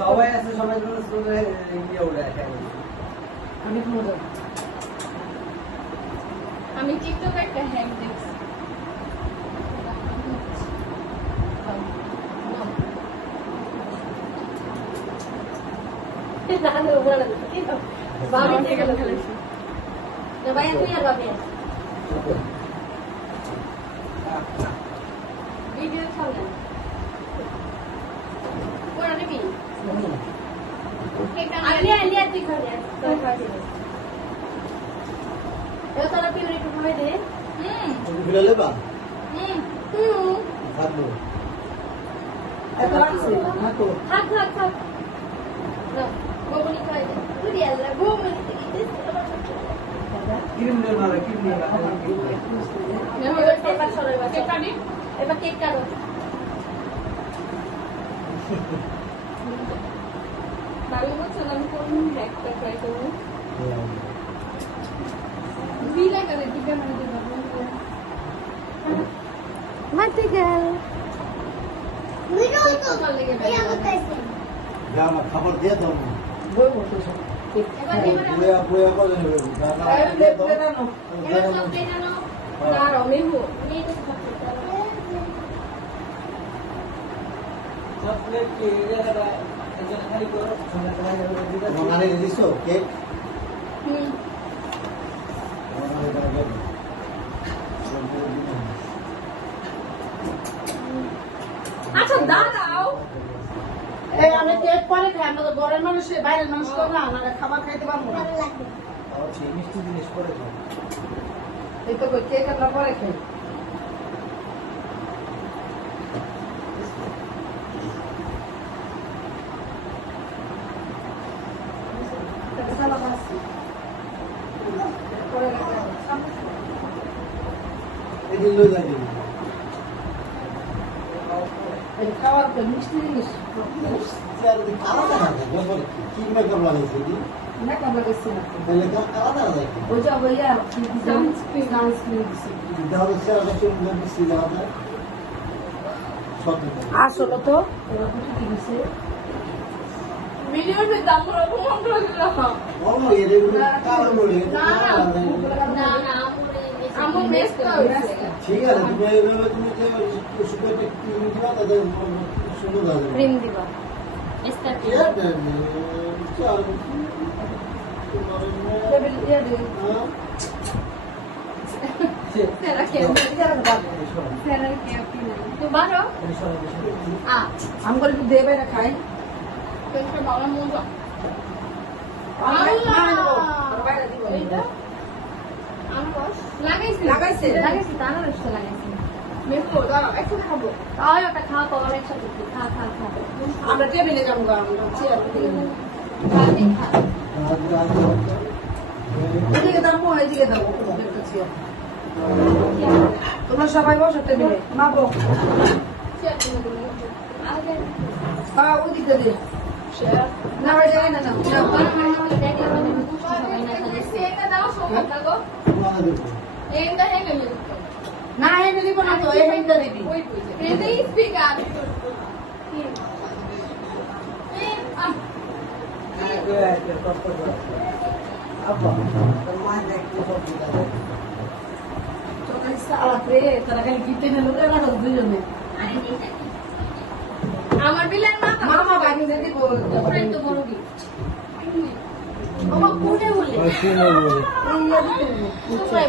সবাই আছে সবাই আমি টিকটক একটা হ্যাক দেখছি ভিডিও চলে কোন নিবি আলিয়া আলিয়া তুই খাবে তো খাবি এ তোরা পিউরি একটু খাবে দে তুমি ফিরে লেবা খাবো এত আছে না তো থাক থাক থাক না গোবনি খাই দে তুই আল্লাহ গোবনি দিতে ক্রিম নে মারা ক্রিম নে এবার পেপার ছড়াই বাস কেক কাটি এবার কেক কাটো ভালো হচ্ছে না আমি কোন একটা ট্রাই করব বিলা করে দিকে মানে দেব মাটি গেল ভিডিও তো ভালো লাগে ইয়া করতেছি যা আমার খাবার দিয়ে দাও বই বসে বইয়া বইয়া করে নেবে না দিয়ে দাও এবার সব দেখানো না রমেহু নেই তো থাকতে চকলেট কি জায়গাটা এখানে খালি করো সঙ্গে তোমার মানে দিছো কেক আচ্ছা দাঁড়াও এই আমি কেক পরে খাই আমরা তো ঘরের মানুষ বাইরের মানুষ তো না আমরা খাবার খাইতে পারবো না মিষ্টি জিনিস করে এই তো কেক আমরা পরে খাই এদিন লই যাই খাওয়ার তো মিষ্টি জিনিস আলাদা না কি মেকআপ লাগাইছে কি না খাবার দিচ্ছি না তাহলে আলাদা না ওই যে ওইয়া সানস্ক্রিন দিচ্ছি দাও সেটা সুন্দর মিষ্টি আলাদা সব আসলো তো এবার কি দিছে ভিডিওতে দাম করে প্রমাণ করে দিলাম বলো এগুলো কারণ বলে না না আমু বেস্ট করেছে ঠিক আছে তুমি এইভাবে তুমি যে সুগারটা কি দিবা তাদের সুন্দর হবে ক্রিম দিবা এস্টা কি চল টেবিল দিয়ে দিই তেরা কে তেরা কে কি না তো বারো আমি করে একটু দেবে না খাই তো বাবা মজা বাইরে দিব এইটা লাগাইছে লাগাইছে লাগাইছে তারা রসটা লাগাইছে মেকো দাঁড়াও একটু খাবো তাও একটা খাওয়া তো আমার একসাথে খা খা খা আমরা টেবিলে যাবো আমরা চেয়ার দিয়ে এদিকে দাও এদিকে দাও একটা চেয়ার তোমরা সবাই বসো টেবিলে মাপো ওই দিকে দে না ওই জায়গায় না দাও না এনে দিব না তো এই হেইটা দিবি এটাই স্পিকার তারা খালি গিফট এনে লোকের রাখো দুজনে আমার বিলার মাথা মামা বাকি যদি ওটাই তো বড় গিফট আমার কোনে বলে আর শুনে বলে এই